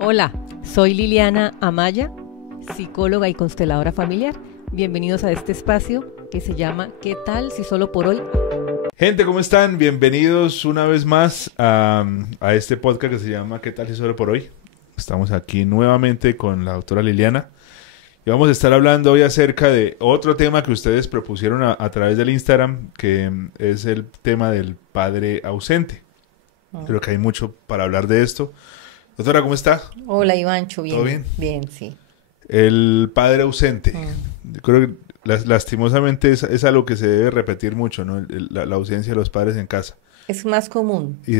Hola, soy Liliana Amaya, psicóloga y consteladora familiar. Bienvenidos a este espacio que se llama ¿Qué tal si solo por hoy? Gente, ¿cómo están? Bienvenidos una vez más a este podcast que se llama ¿Qué tal si solo por hoy? Estamos aquí nuevamente con la doctora Liliana y vamos a estar hablando hoy acerca de otro tema que ustedes propusieron a través del Instagram, que es el tema del padre ausente. Creo que hay mucho para hablar de esto. Doctora, ¿cómo está? Hola, Ivancho, bien. ¿Todo bien? Bien, sí. El padre ausente. Creo que lastimosamente es algo que se debe repetir mucho, ¿no? La ausencia de los padres en casa. Es más común. Y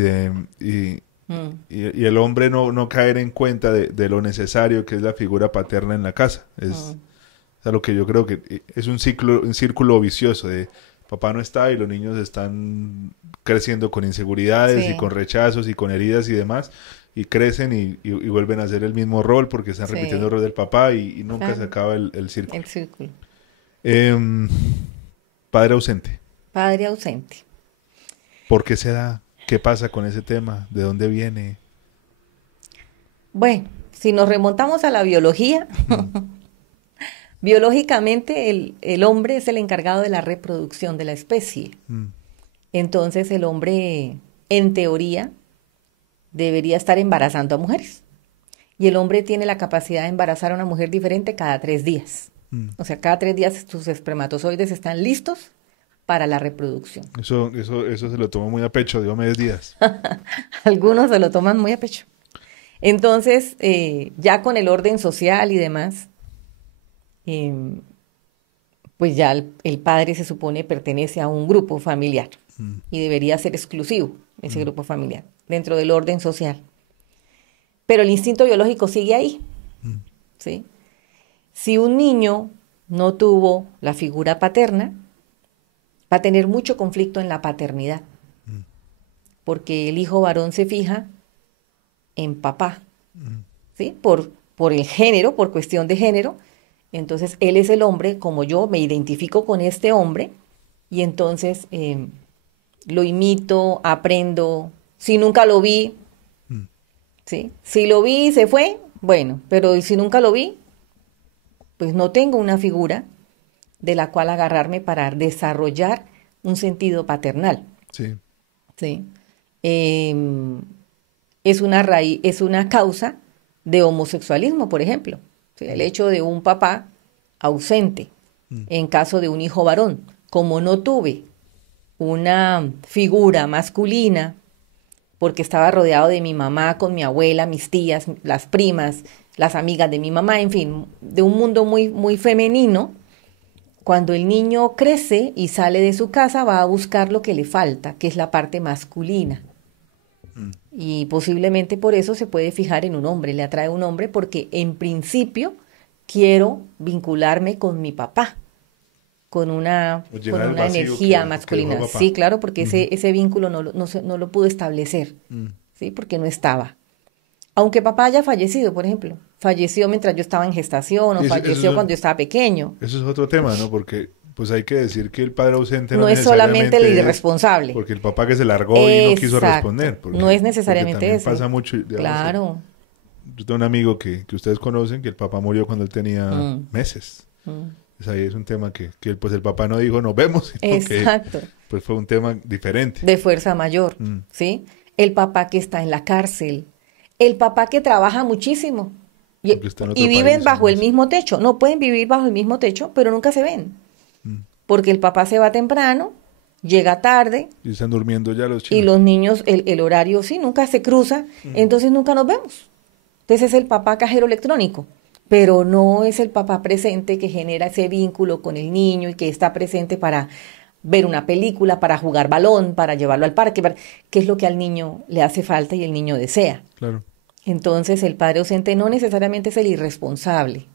el hombre no caer en cuenta de lo necesario que es la figura paterna en la casa. Es algo que yo creo que es un círculo vicioso de papá no está y los niños están creciendo con inseguridades Sí. y con rechazos y con heridas y demás, y crecen y vuelven a hacer el mismo rol porque están Sí. repitiendo el rol del papá y nunca Claro. se acaba el círculo. El círculo. Padre ausente. Padre ausente. ¿Por qué se da? ¿Qué pasa con ese tema? ¿De dónde viene? Bueno, si nos remontamos a la biología, biológicamente el hombre es el encargado de la reproducción de la especie. Entonces el hombre, en teoría, debería estar embarazando a mujeres. Y el hombre tiene la capacidad de embarazar a una mujer diferente cada 3 días. O sea, cada 3 días sus espermatozoides están listos para la reproducción. Eso se lo tomo muy a pecho, digo, 10 días. Algunos se lo toman muy a pecho. Entonces, ya con el orden social y demás, pues ya el padre se supone pertenece a un grupo familiar y debería ser exclusivo ese grupo familiar dentro del orden social. Pero el instinto biológico sigue ahí, ¿sí? Si un niño no tuvo la figura paterna, va a tener mucho conflicto en la paternidad, porque el hijo varón se fija en papá, ¿sí? Por el género, por cuestión de género. Entonces, él es el hombre, como yo me identifico con este hombre, y entonces lo imito, aprendo. Si nunca lo vi, ¿sí? Si lo vi y se fue, bueno, pero si nunca lo vi, pues no tengo una figura de la cual agarrarme para desarrollar un sentido paternal. Sí. ¿Sí? Es una causa de homosexualismo, por ejemplo. ¿Sí? El hecho de un papá ausente en caso de un hijo varón. Como no tuve una figura masculina, porque estaba rodeado de mi mamá, con mi abuela, mis tías, las primas, las amigas de mi mamá, en fin, de un mundo muy, muy femenino. Cuando el niño crece y sale de su casa, va a buscar lo que le falta, que es la parte masculina. Y posiblemente por eso se puede fijar en un hombre, le atrae un hombre porque en principio quiero vincularme con mi papá, con una energía masculina. Que dejó Sí, claro, porque ese vínculo no lo pudo establecer, ¿sí? Porque no estaba. Aunque papá haya fallecido, por ejemplo, falleció mientras yo estaba en gestación o falleció cuando yo estaba pequeño. Eso es otro tema, ¿no? Porque pues hay que decir que el padre ausente no es solamente el irresponsable. porque el papá que se largó y no quiso responder. No es necesariamente eso. Pasa mucho. Digamos, claro. Yo tengo un amigo que ustedes conocen, que el papá murió cuando él tenía meses. Pues ahí es un tema que pues el papá no dijo nos vemos, sino Exacto. que pues fue un tema diferente. De fuerza mayor, ¿sí? El papá que está en la cárcel, el papá que trabaja muchísimo y viven bajo el mismo techo. No pueden vivir bajo el mismo techo, pero nunca se ven. Porque el papá se va temprano, llega tarde. Y están durmiendo ya los chicos. Y los niños, el horario sí, nunca se cruza, entonces nunca nos vemos. Entonces es el papá cajero electrónico, pero no es el papá presente que genera ese vínculo con el niño y que está presente para ver una película, para jugar balón, para llevarlo al parque, que es lo que al niño le hace falta y el niño desea. Claro. Entonces el padre ausente no necesariamente es el irresponsable,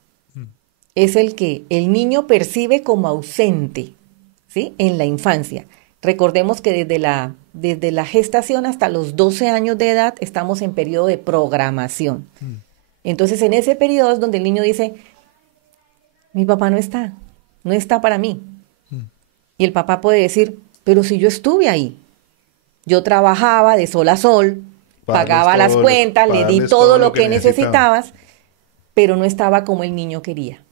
es el que el niño percibe como ausente, ¿sí? En la infancia. Recordemos que desde la gestación hasta los 12 años de edad estamos en periodo de programación. Entonces en ese periodo es donde el niño dice, mi papá no está para mí. Y el papá puede decir, pero si yo estuve ahí, yo trabajaba de sol a sol, pagaba las cuentas, le di todo lo que necesitabas, pero no estaba como el niño quería.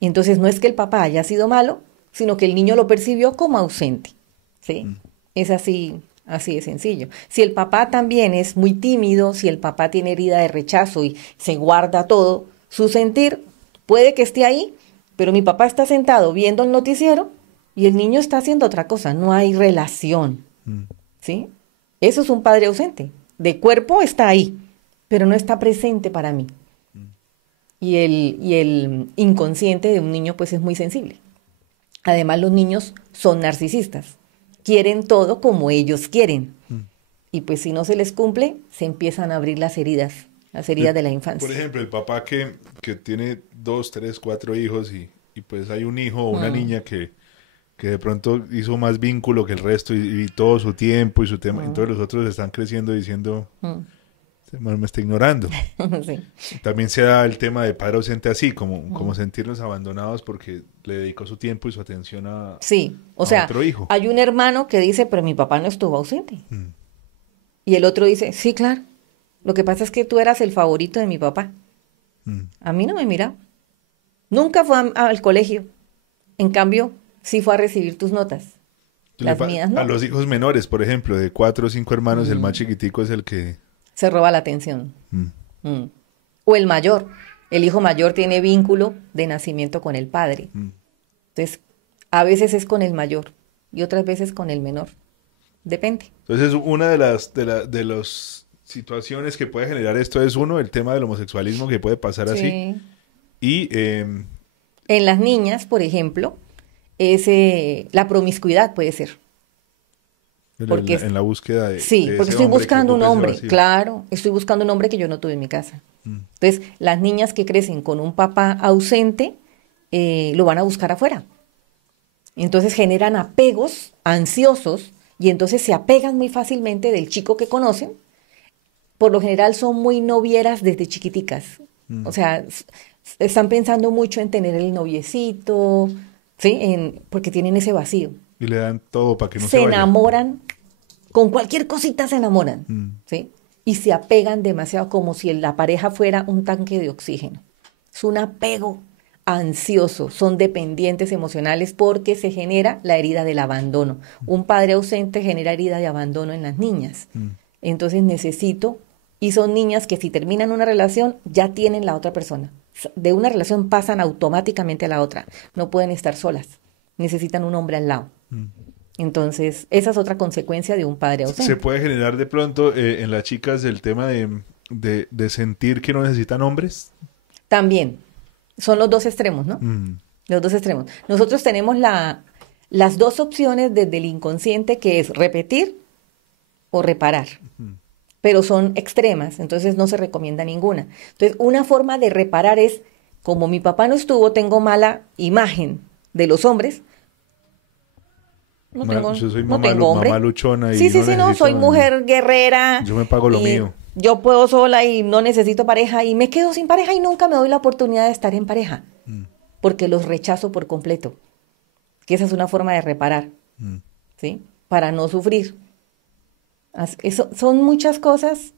Y entonces no es que el papá haya sido malo, sino que el niño lo percibió como ausente, ¿sí? Es así de sencillo. Si el papá también es muy tímido, si el papá tiene herida de rechazo y se guarda todo, su sentir puede que esté ahí, pero mi papá está sentado viendo el noticiero y el niño está haciendo otra cosa, no hay relación, ¿sí? Eso es un padre ausente. De cuerpo está ahí, pero no está presente para mí. Y el inconsciente de un niño pues es muy sensible. Además los niños son narcisistas, quieren todo como ellos quieren. Y pues si no se les cumple, se empiezan a abrir las heridas de la infancia. Por ejemplo, el papá que tiene 2, 3, 4 hijos y pues hay un hijo o una niña que de pronto hizo más vínculo que el resto y todo su tiempo y su tema, entonces los otros están creciendo diciendo, me está ignorando. Sí. También se da el tema de padre ausente así, como sentirnos abandonados porque le dedicó su tiempo y su atención a otro hijo. Hay un hermano que dice, pero mi papá no estuvo ausente. Y el otro dice, sí, claro, lo que pasa es que tú eras el favorito de mi papá. A mí no me miraba. Nunca fue al colegio. En cambio, sí fue a recibir tus notas. Las mías no. A los hijos menores, por ejemplo, de 4 o 5 hermanos, el más chiquitico es el que se roba la atención. O el mayor. El hijo mayor tiene vínculo de nacimiento con el padre. Entonces, a veces es con el mayor y otras veces con el menor. Depende. Entonces, una de las situaciones que puede generar esto es el tema del homosexualismo que puede pasar así. Y en las niñas, por ejemplo, la promiscuidad puede ser. En la búsqueda de porque estoy buscando un hombre, claro, estoy buscando un hombre que yo no tuve en mi casa. Entonces, las niñas que crecen con un papá ausente, lo van a buscar afuera. Entonces generan apegos ansiosos y entonces se apegan muy fácilmente del chico que conocen. Por lo general son muy novieras desde chiquiticas. O sea, están pensando mucho en tener el noviecito, ¿sí? Porque tienen ese vacío. Y le dan todo para que no se vaya. Se enamoran, con cualquier cosita se enamoran, ¿sí? Y se apegan demasiado como si la pareja fuera un tanque de oxígeno. Es un apego ansioso, son dependientes emocionales porque se genera la herida del abandono. Un padre ausente genera herida de abandono en las niñas. Entonces y son niñas que si terminan una relación ya tienen la otra persona. De una relación pasan automáticamente a la otra. No pueden estar solas. Necesitan un hombre al lado. Entonces, esa es otra consecuencia de un padre ausente. ¿Se puede generar de pronto en las chicas el tema de sentir que no necesitan hombres? También. Son los dos extremos, ¿no? Los dos extremos. Nosotros tenemos las dos opciones desde el inconsciente, que es repetir o reparar. Pero son extremas, entonces no se recomienda ninguna. Entonces, una forma de reparar es, como mi papá no estuvo, tengo mala imagen de los hombres. Yo soy mamá luchona. Sí, soy mujer guerrera. Yo me pago lo mío. Yo puedo sola y no necesito pareja y me quedo sin pareja y nunca me doy la oportunidad de estar en pareja. Porque los rechazo por completo. Que esa es una forma de reparar, ¿sí? Para no sufrir. Son muchas cosas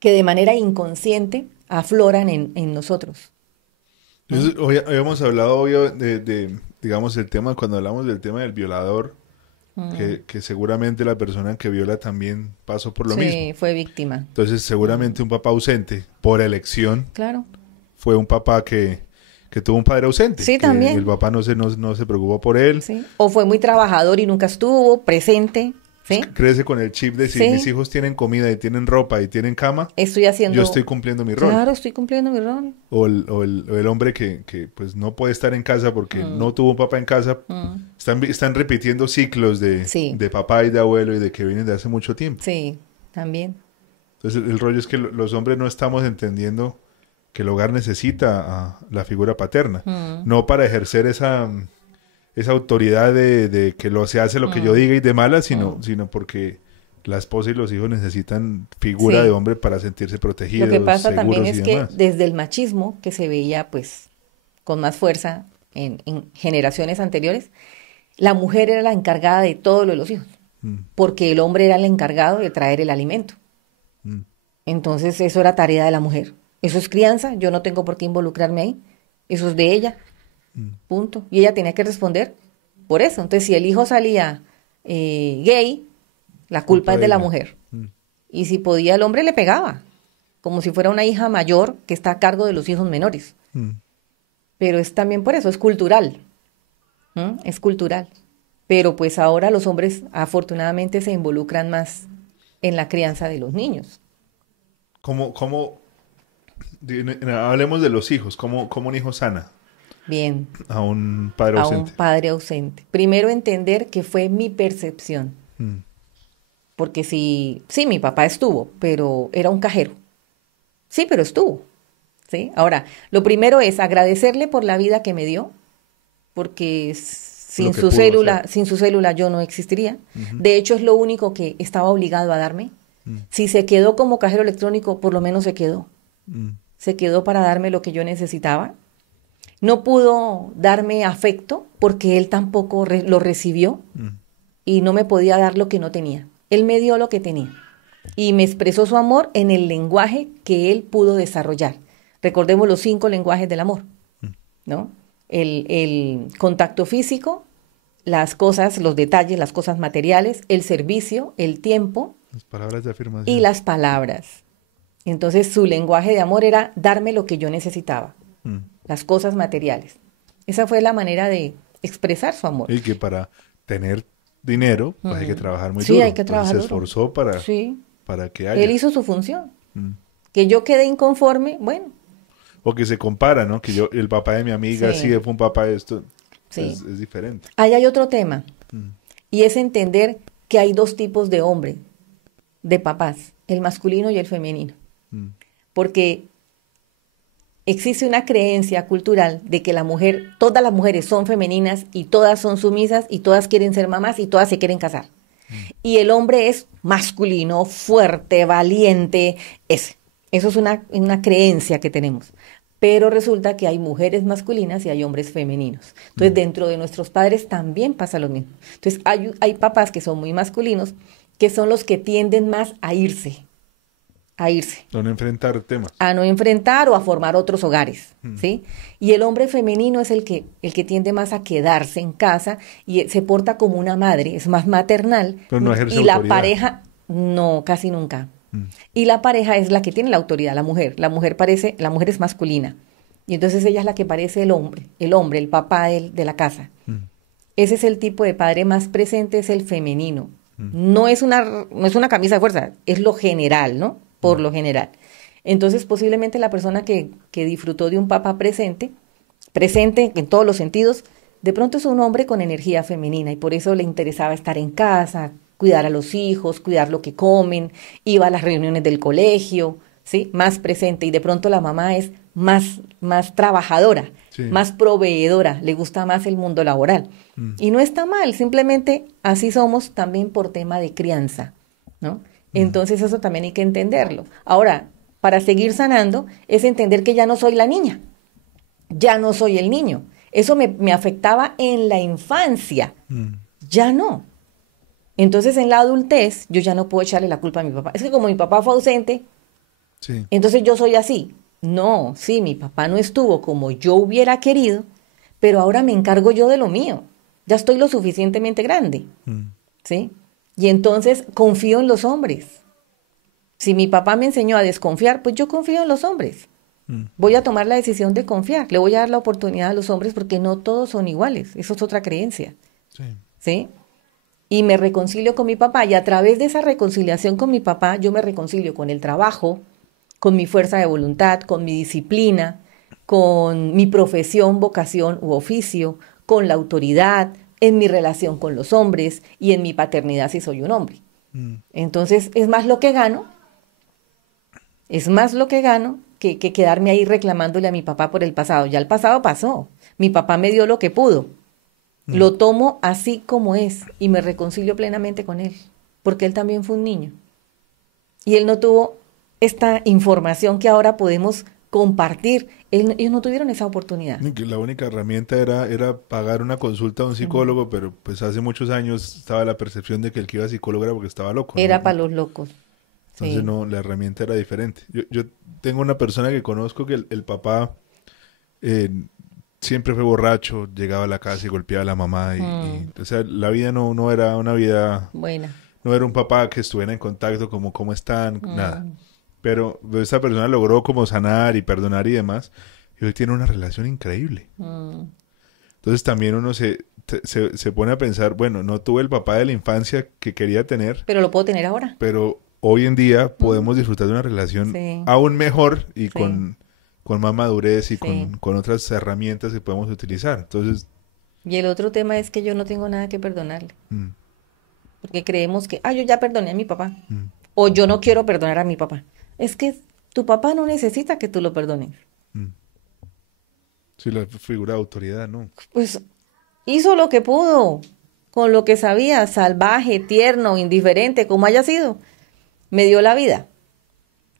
que de manera inconsciente afloran en nosotros. Entonces, hoy habíamos hablado digamos, el tema, cuando hablamos del tema del violador, que seguramente la persona que viola también pasó por lo mismo. Sí, fue víctima. Entonces, seguramente un papá ausente, por elección, claro, fue un papá que tuvo un padre ausente. Sí, también. El papá no se preocupó por él. Sí. O fue muy trabajador y nunca estuvo presente. ¿Sí? Crece con el chip de si mis hijos tienen comida y tienen ropa y tienen cama, yo estoy cumpliendo mi rol. Claro, estoy cumpliendo mi rol. O el hombre que pues no puede estar en casa porque no tuvo un papá en casa. Están repitiendo ciclos de papá y de abuelo y de que vienen de hace mucho tiempo. Sí, también. Entonces el rollo es que los hombres no estamos entendiendo que el hogar necesita a la figura paterna. No para ejercer esa autoridad de que se hace lo que yo diga y de malas, sino porque la esposa y los hijos necesitan figura de hombre para sentirse protegidos. Lo que pasa también es que desde el machismo, que se veía pues con más fuerza en generaciones anteriores, la mujer era la encargada de todo lo de los hijos, porque el hombre era el encargado de traer el alimento. Mm. Entonces eso era tarea de la mujer. Eso es crianza, yo no tengo por qué involucrarme ahí. Eso es de ella, punto. Y ella tenía que responder por eso. Entonces si el hijo salía gay, la culpa es de la ella. mujer. Y si podía el hombre le pegaba, como si fuera una hija mayor que está a cargo de los hijos menores. Pero es también por eso, es cultural. Es cultural. Pero pues ahora los hombres afortunadamente se involucran más en la crianza de los niños. Hablemos de los hijos, ¿cómo un hijo sana Bien, a un padre a ausente? un padre ausente. Primero entender que fue mi percepción. Mm. Porque sí, mi papá estuvo, pero era un cajero. Sí, pero estuvo. ¿Sí? Ahora, lo primero es agradecerle por la vida que me dio, porque Lo que pudo hacer. sin su célula yo no existiría. De hecho, es lo único que estaba obligado a darme. Si se quedó como cajero electrónico, por lo menos se quedó. Se quedó para darme lo que yo necesitaba. No pudo darme afecto porque él tampoco lo recibió y no me podía dar lo que no tenía. Él me dio lo que tenía y me expresó su amor en el lenguaje que él pudo desarrollar. Recordemos los 5 lenguajes del amor, ¿no? El contacto físico, las cosas, los detalles, las cosas materiales, el servicio, el tiempo Las palabras de afirmación. y las palabras. Entonces su lenguaje de amor era darme lo que yo necesitaba, las cosas materiales. Esa fue la manera de expresar su amor. Y que para tener dinero pues hay que trabajar muy Sí, duro. hay que trabajar Entonces se duro. esforzó Sí, para que haya. él hizo su función. Mm. Que yo quedé inconforme, bueno, O que se compara, ¿no? Que el papá de mi amiga Sí. sí fue un papá de esto. Sí. Es diferente. ahí hay otro tema. Y es entender que hay 2 tipos de hombre, de papás, el masculino y el femenino. Porque existe una creencia cultural de que todas las mujeres son femeninas y todas son sumisas y todas quieren ser mamás y todas se quieren casar. Y el hombre es masculino, fuerte, valiente, ese. Eso es una creencia que tenemos. Pero resulta que hay mujeres masculinas y hay hombres femeninos. Entonces, dentro de nuestros padres también pasa lo mismo. Entonces, hay papás que son muy masculinos, que son los que tienden más a irse. No enfrentar temas. A no enfrentar o a formar otros hogares, ¿sí? Y el hombre femenino es el que tiende más a quedarse en casa y se porta como una madre, es más maternal. Pero no ejerce y la autoridad. pareja, no, casi nunca. Y la pareja es la que tiene la autoridad, la mujer. La mujer es masculina. Y entonces ella es la que parece el hombre, el papá de la casa. Ese es el tipo de padre más presente, es el femenino. No es una camisa de fuerza, es lo general, ¿no? Por lo general. Entonces, posiblemente la persona que disfrutó de un papá presente en todos los sentidos, de pronto es un hombre con energía femenina y por eso le interesaba estar en casa, cuidar a los hijos, cuidar lo que comen, iba a las reuniones del colegio, ¿sí? Más presente. Y de pronto la mamá es más trabajadora, Sí. más proveedora, le gusta más el mundo laboral. Y no está mal, simplemente así somos también por tema de crianza, ¿no? Entonces eso también hay que entenderlo. Ahora, para seguir sanando, es entender que ya no soy la niña, ya no soy el niño. Eso me afectaba en la infancia, ya no. Entonces en la adultez yo ya no puedo echarle la culpa a mi papá. Es que como mi papá fue ausente, Sí. entonces yo soy así. No, sí, mi papá no estuvo como yo hubiera querido, pero ahora me encargo yo de lo mío. Ya estoy lo suficientemente grande, ¿sí? Y entonces confío en los hombres. Si mi papá me enseñó a desconfiar, pues yo confío en los hombres. Voy a tomar la decisión de confiar. Le voy a dar la oportunidad a los hombres porque no todos son iguales. Eso es otra creencia, Sí. ¿sí? Y me reconcilio con mi papá y a través de esa reconciliación con mi papá yo me reconcilio con el trabajo, con mi fuerza de voluntad, con mi disciplina, con mi profesión, vocación u oficio, con la autoridad, en mi relación con los hombres y en mi paternidad si soy un hombre. Entonces es más lo que gano que quedarme ahí reclamándole a mi papá por el pasado. Ya el pasado pasó. Mi papá me dio lo que pudo. Lo tomo así como es y me reconcilio plenamente con él, porque él también fue un niño. Y él no tuvo esta información que ahora podemos compartir. Ellos no tuvieron esa oportunidad. Y que la única herramienta era pagar una consulta a un psicólogo, pero pues hace muchos años estaba la percepción de que el que iba a psicólogo era porque estaba loco, ¿no? Era para los locos. Entonces, no, la herramienta era diferente. Yo tengo una persona que conozco que el papá eh, siempre fue borracho, llegaba a la casa y golpeaba a la mamá. O sea, la vida no era una vida... Buena. No era un papá que estuviera en contacto como cómo están, nada. Pero esta persona logró como sanar y perdonar y demás. Y hoy tiene una relación increíble. Entonces también uno se pone a pensar, bueno, no tuve el papá de la infancia que quería tener. Pero lo puedo tener ahora. Pero hoy en día podemos disfrutar de una relación aún mejor y con más madurez y con otras herramientas que podemos utilizar. Entonces... Y el otro tema es que yo no tengo nada que perdonarle. Porque creemos que, yo ya perdoné a mi papá. O yo no quiero perdonar a mi papá. Es que tu papá no necesita que tú lo perdones. Sí, la figura de autoridad, ¿no? Pues hizo lo que pudo, con lo que sabía, salvaje, tierno, indiferente, como haya sido. Me dio la vida.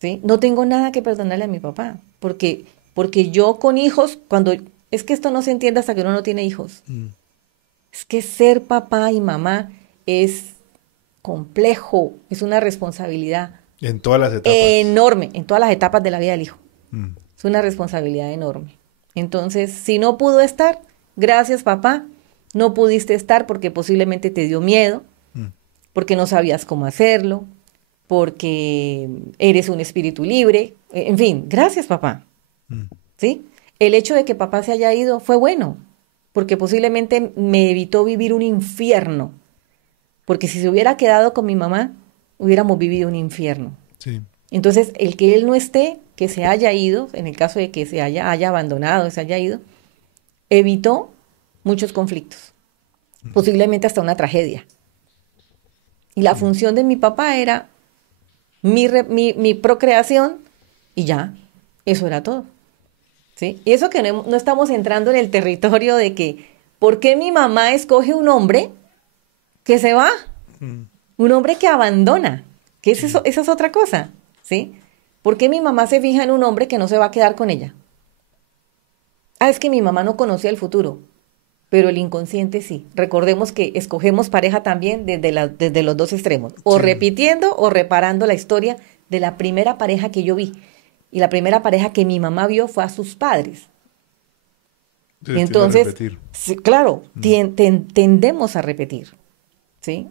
¿Sí? No tengo nada que perdonarle a mi papá. Porque yo con hijos, es que esto no se entiende hasta que uno no tiene hijos. Es que ser papá y mamá es complejo, es una responsabilidad. En todas las etapas. Enorme, en todas las etapas de la vida del hijo. Es una responsabilidad enorme. Entonces, si no pudo estar, gracias papá, no pudiste estar porque posiblemente te dio miedo, porque no sabías cómo hacerlo, porque eres un espíritu libre, en fin, gracias papá. ¿Sí? El hecho de que papá se haya ido fue bueno, porque posiblemente me evitó vivir un infierno, porque si se hubiera quedado con mi mamá, hubiéramos vivido un infierno. Sí. Entonces, el que él no esté, que se haya ido, en el caso de que se haya abandonado, se haya ido, evitó muchos conflictos, posiblemente hasta una tragedia. Y la función de mi papá era mi procreación y ya, eso era todo. ¿Sí? Y eso que no estamos entrando en el territorio de que, ¿por qué mi mamá escoge un hombre que se va? Un hombre que abandona, que esa es otra cosa, ¿sí? ¿Por qué mi mamá se fija en un hombre que no se va a quedar con ella? Es que mi mamá no conocía el futuro, pero el inconsciente sí. Recordemos que escogemos pareja también desde los dos extremos, o repitiendo o reparando la historia de la primera pareja que yo vi. Y la primera pareja que mi mamá vio fue a sus padres. Y entonces, sí, claro, tendemos a repetir, ¿sí?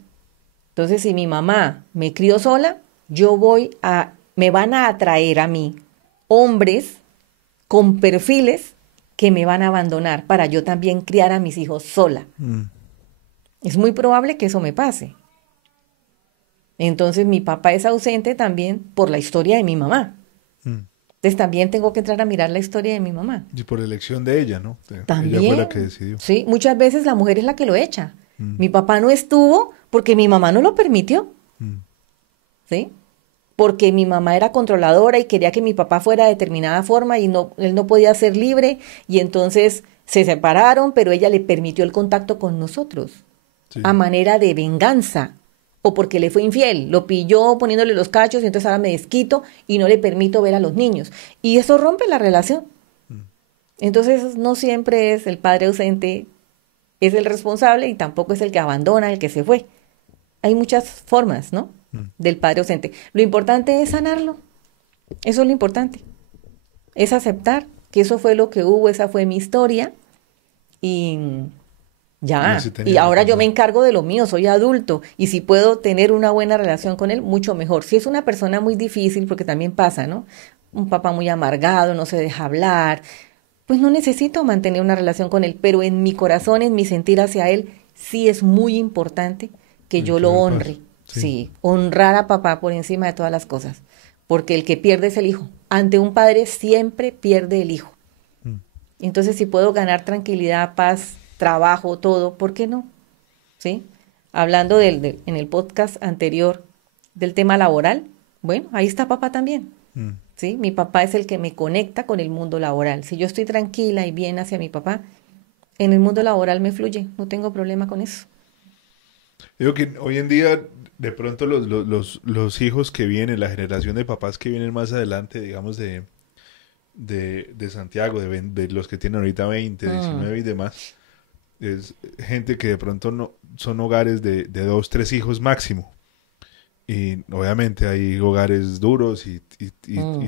Entonces, si mi mamá me crió sola, me van a atraer a mí hombres con perfiles que me van a abandonar para yo también criar a mis hijos sola. Es muy probable que eso me pase. Entonces, mi papá es ausente también por la historia de mi mamá. Entonces también tengo que entrar a mirar la historia de mi mamá. Y por elección de ella, ¿no? También. Ella fue la que decidió. Sí, muchas veces la mujer es la que lo echa. Mi papá no estuvo porque mi mamá no lo permitió. ¿Sí? Porque mi mamá era controladora y quería que mi papá fuera de determinada forma y él no podía ser libre y entonces se separaron, pero ella le permitió el contacto con nosotros a manera de venganza. O porque le fue infiel, lo pilló poniéndole los cachos y entonces ahora me desquito y no le permito ver a los niños. Y eso rompe la relación. Entonces no siempre es el padre ausente, es el responsable y tampoco es el que abandona, el que se fue. Hay muchas formas, ¿no? Del padre ausente. Lo importante es sanarlo. Eso es lo importante. Es aceptar que eso fue lo que hubo, esa fue mi historia y... ya, y ahora yo me encargo de lo mío, soy adulto, y si puedo tener una buena relación con él, mucho mejor. Si es una persona muy difícil, porque también pasa, ¿no? Un papá muy amargado, no se deja hablar, pues no necesito mantener una relación con él, pero en mi corazón, en mi sentir hacia él, sí es muy importante que yo lo honre. Sí, honrar a papá por encima de todas las cosas, porque el que pierde es el hijo. Ante un padre siempre pierde el hijo. Entonces, si puedo ganar tranquilidad, paz, trabajo, todo, ¿por qué no? ¿Sí? Hablando en el podcast anterior del tema laboral, bueno, ahí está papá también. ¿Sí? Mi papá es el que me conecta con el mundo laboral. Si yo estoy tranquila y bien hacia mi papá, en el mundo laboral me fluye, no tengo problema con eso. Digo que hoy en día, de pronto los hijos que vienen, la generación de papás que vienen más adelante, digamos de Santiago, de los que tienen ahorita 20, 19 y demás, es gente que de pronto no son hogares de 2, 3 hijos máximo. Y obviamente hay hogares duros y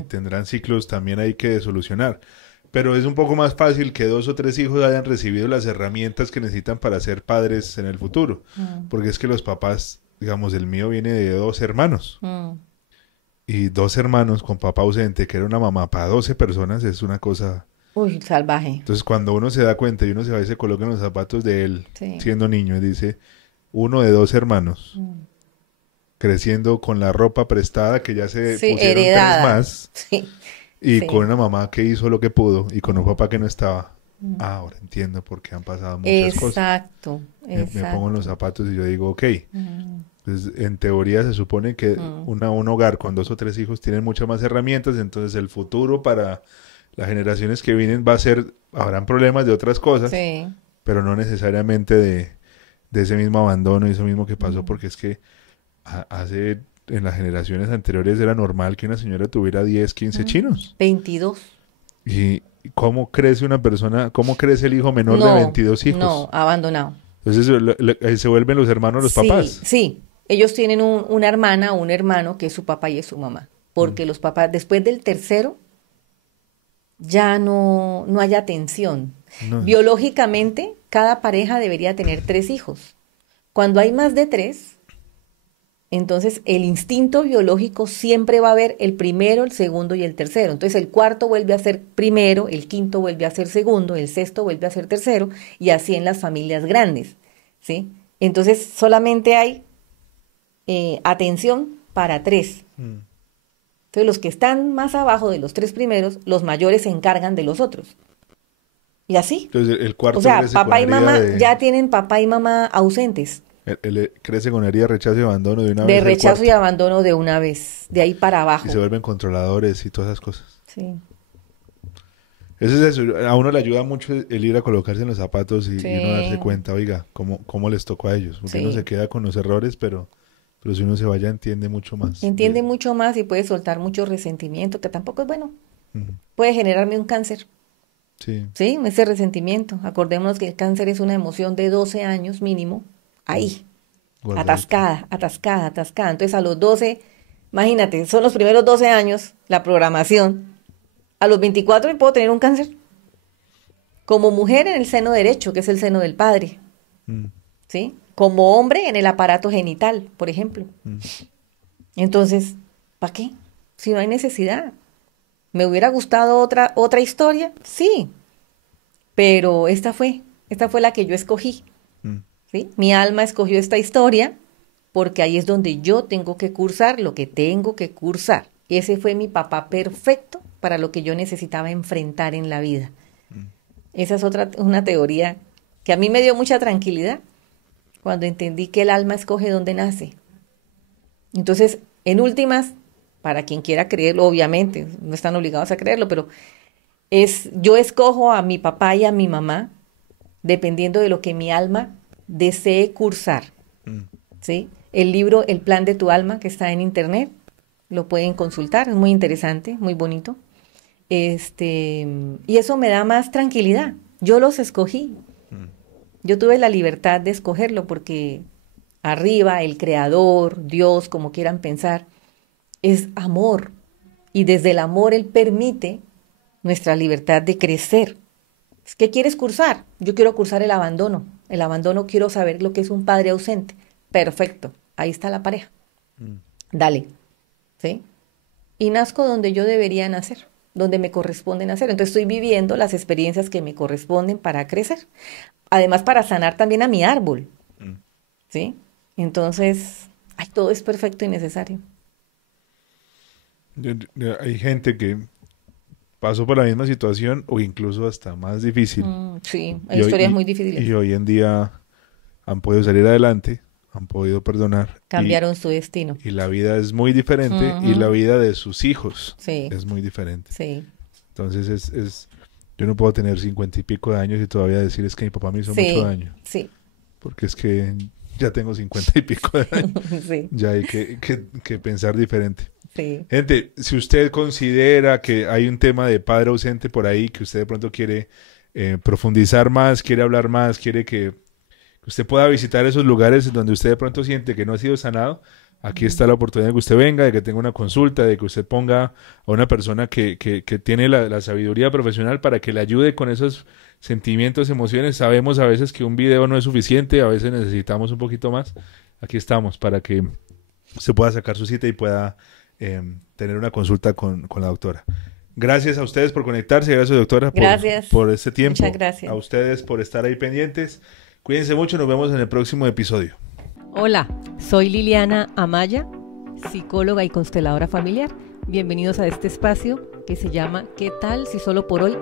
tendrán ciclos también hay que solucionar. Pero es un poco más fácil que 2 o 3 hijos hayan recibido las herramientas que necesitan para ser padres en el futuro. Porque es que los papás, digamos, el mío viene de 2 hermanos. Y 2 hermanos con papá ausente, que era una mamá para 12 personas, es una cosa... Uy, salvaje. Entonces cuando uno se da cuenta y uno se va y se coloca en los zapatos de él, Sí. siendo niño, y dice, uno de 2 hermanos, creciendo con la ropa prestada, que ya se Sí, pusieron heredada. 3 más, Sí, y sí. con una mamá que hizo lo que pudo, y con un papá que no estaba. Ahora entiendo por qué han pasado muchas cosas. Exacto, Me pongo en los exacto. zapatos y yo digo, ok, pues en teoría se supone que un hogar con 2 o 3 hijos tiene muchas más herramientas, entonces el futuro para las generaciones que vienen va a ser, habrán problemas de otras cosas, Sí. pero no necesariamente de ese mismo abandono y eso mismo que pasó, porque es que hace, en las generaciones anteriores era normal que una señora tuviera 10, 15 chinos. 22. ¿Y cómo crece una persona, cómo crece el hijo menor de No, 22 hijos? no, abandonado. Entonces se vuelven los hermanos los Sí, papás. sí. Ellos tienen una hermana o un hermano que es su papá y es su mamá. Porque los papás, después del tercero, ya no hay atención. No, Biológicamente, cada pareja debería tener 3 hijos. Cuando hay más de 3, entonces el instinto biológico siempre va a haber el primero, el segundo y el tercero. Entonces el cuarto vuelve a ser primero, el quinto vuelve a ser segundo, el sexto vuelve a ser tercero, y así en las familias grandes, ¿sí? Entonces solamente hay atención para 3. Entonces los que están más abajo de los 3 primeros, los mayores se encargan de los otros. Y así. Entonces el cuarto O sea, crece con papá y herida mamá de... ya tienen papá y mamá ausentes. Él crece con herida, rechazo y abandono de una De vez el rechazo y cuarto. abandono de una vez, de ahí para abajo. Y se vuelven controladores y todas esas cosas. Sí, Eso es eso. A uno le ayuda mucho el ir a colocarse en los zapatos y uno darse sí, cuenta, oiga, cómo les tocó a ellos. Porque uno se sí. queda con los errores, pero si uno se vaya entiende mucho más. Entiende mucho más y puede soltar mucho resentimiento, que tampoco es bueno. Ujú. Puede generarme un cáncer, Sí. ¿sí? Ese resentimiento. Acordémonos que el cáncer es una emoción de 12 años mínimo, ahí, Guardadito. atascada, atascada, atascada. Entonces a los 12, imagínate, son los primeros 12 años, la programación. A los 24 puedo tener un cáncer. Como mujer en el seno derecho, que es el seno del padre, Mm, ¿sí? Como hombre en el aparato genital, por ejemplo. mm. Entonces, ¿para qué? Si no hay necesidad. ¿Me hubiera gustado otra historia? Sí, pero esta fue la que yo escogí, Mm. ¿sí? Mi alma escogió esta historia porque ahí es donde yo tengo que cursar lo que tengo que cursar. Ese fue mi papá perfecto para lo que yo necesitaba enfrentar en la vida. Esa es una teoría que a mí me dio mucha tranquilidad cuando entendí que el alma escoge dónde nace. Entonces, en últimas, para quien quiera creerlo, obviamente, no están obligados a creerlo, pero yo escojo a mi papá y a mi mamá dependiendo de lo que mi alma desee cursar, ¿sí? El libro El plan de tu alma, que está en internet, lo pueden consultar, es muy interesante, muy bonito. Y eso me da más tranquilidad. Yo los escogí. Yo tuve la libertad de escogerlo porque arriba, el creador, Dios, como quieran pensar, es amor. Y desde el amor Él permite nuestra libertad de crecer. ¿Qué quieres cursar? Yo quiero cursar el abandono. El abandono, quiero saber lo que es un padre ausente. Perfecto. Ahí está la pareja. Dale. ¿Sí? Y nazco donde yo debería nacer, donde me corresponde nacer. Entonces estoy viviendo las experiencias que me corresponden para crecer. Además, para sanar también a mi árbol. ¿Sí? Entonces, todo es perfecto y necesario. Hay gente que pasó por la misma situación o incluso hasta más difícil. Sí, hay historias muy difíciles. Y hoy en día han podido salir adelante, han podido perdonar. Cambiaron su destino. Y la vida es muy diferente y la vida de sus hijos Sí. es muy diferente. Sí. Entonces yo no puedo tener 50 y pico de años y todavía decir es que mi papá me hizo mucho daño. Sí. Porque es que ya tengo 50 y pico de años. Sí. Ya hay que pensar diferente. Sí. Gente, si usted considera que hay un tema de padre ausente por ahí, que usted de pronto quiere profundizar más, quiere hablar más, quiere que usted pueda visitar esos lugares donde usted de pronto siente que no ha sido sanado, Aquí está la oportunidad de que usted venga, de que tenga una consulta, de que usted ponga a una persona que tiene la sabiduría profesional para que le ayude con esos sentimientos, emociones. Sabemos a veces que un video no es suficiente, a veces necesitamos un poquito más. Aquí estamos para que usted pueda sacar su cita y pueda tener una consulta con la doctora. Gracias a ustedes por conectarse, gracias doctora por este tiempo. Muchas gracias. A ustedes por estar ahí pendientes. Cuídense mucho, nos vemos en el próximo episodio. Hola, soy Liliana Amaya, psicóloga y consteladora familiar. Bienvenidos a este espacio que se llama ¿Qué tal si solo por hoy